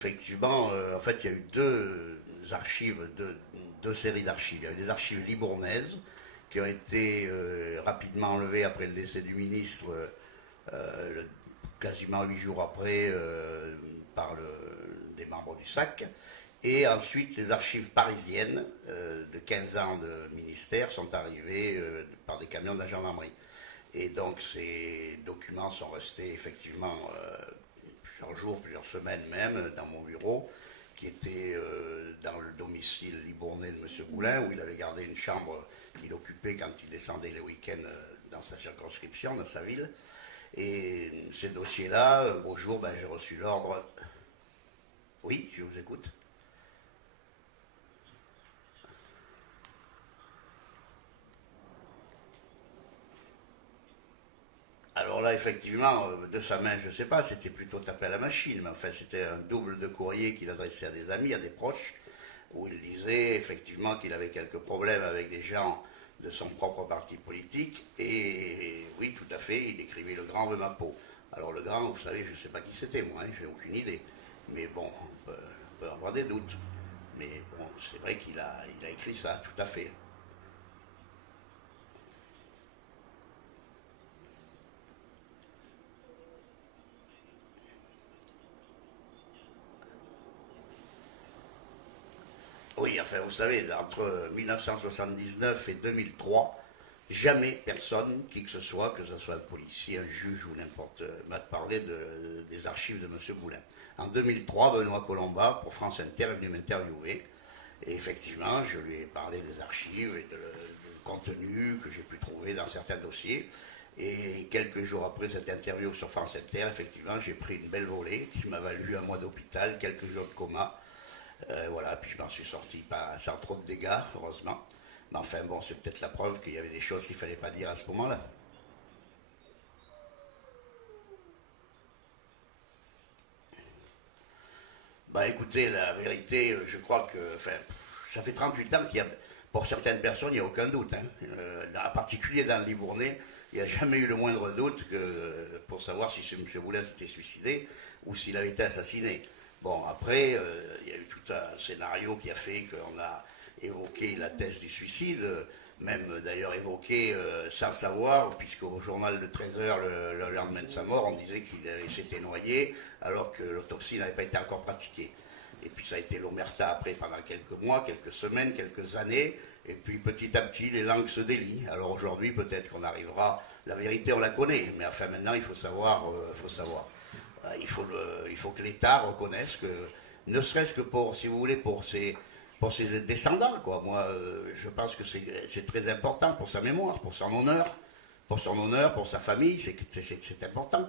Effectivement, en fait, il y a eu deux archives, deux séries d'archives. Il y a eu des archives libournaises qui ont été rapidement enlevées après le décès du ministre, quasiment 8 jours après, des membres du SAC. Et ensuite, les archives parisiennes de 15 ans de ministère sont arrivées par des camions de la gendarmerie. Et donc, ces documents sont restés effectivement plusieurs jours, plusieurs semaines même, dans mon bureau, qui était dans le domicile libournais de M. Boulin, où il avait gardé une chambre qu'il occupait quand il descendait les week-ends dans sa circonscription, dans sa ville. Et ces dossiers-là, un beau jour, j'ai reçu l'ordre. Oui, je vous écoute. Alors là, effectivement, de sa main, je ne sais pas, c'était plutôt tapé à la machine, mais enfin, c'était un double de courrier qu'il adressait à des amis, à des proches, où il disait effectivement qu'il avait quelques problèmes avec des gens de son propre parti politique, et oui, tout à fait, il écrivait le grand de ma peau. Alors le grand, vous savez, je ne sais pas qui c'était, moi, je n'ai aucune idée. Mais bon, on peut avoir des doutes. Mais bon, c'est vrai qu'il a écrit ça, tout à fait. Oui, enfin, vous savez, entre 1979 et 2003, jamais personne, qui que ce soit un policier, un juge ou n'importe, m'a parlé des archives de M. Boulin. En 2003, Benoît Colomba, pour France Inter, est venu m'interviewer. Et effectivement, je lui ai parlé des archives et du contenu que j'ai pu trouver dans certains dossiers. Et quelques jours après cette interview sur France Inter, effectivement, j'ai pris une belle volée qui m'a valu un mois d'hôpital, quelques jours de coma. Voilà, puis je m'en suis sorti pas sans trop de dégâts, heureusement. Mais enfin, bon, c'est peut-être la preuve qu'il y avait des choses qu'il ne fallait pas dire à ce moment-là. Bah écoutez, la vérité, je crois que, enfin, ça fait 38 ans qu'il y a, pour certaines personnes, il n'y a aucun doute. Hein. En particulier dans le Libournais, il n'y a jamais eu le moindre doute pour savoir si M. Boulin s'était suicidé ou s'il avait été assassiné. Bon, après, il y a eu tout un scénario qui a fait qu'on a évoqué la thèse du suicide, même d'ailleurs évoqué sans savoir, puisqu'au journal de 13 heures, le lendemain de sa mort, on disait qu'il s'était noyé alors que l'autopsie n'avait pas été encore pratiquée. Et puis ça a été l'omerta après pendant quelques mois, quelques semaines, quelques années, et puis petit à petit les langues se délient. Alors aujourd'hui peut-être qu'on arrivera, la vérité on la connaît, mais enfin maintenant il faut savoir, il faut que l'État reconnaisse que, ne serait-ce que pour, si vous voulez, pour ses descendants, quoi. Moi, je pense que c'est très important pour sa mémoire, pour son honneur, pour sa famille, c'est important.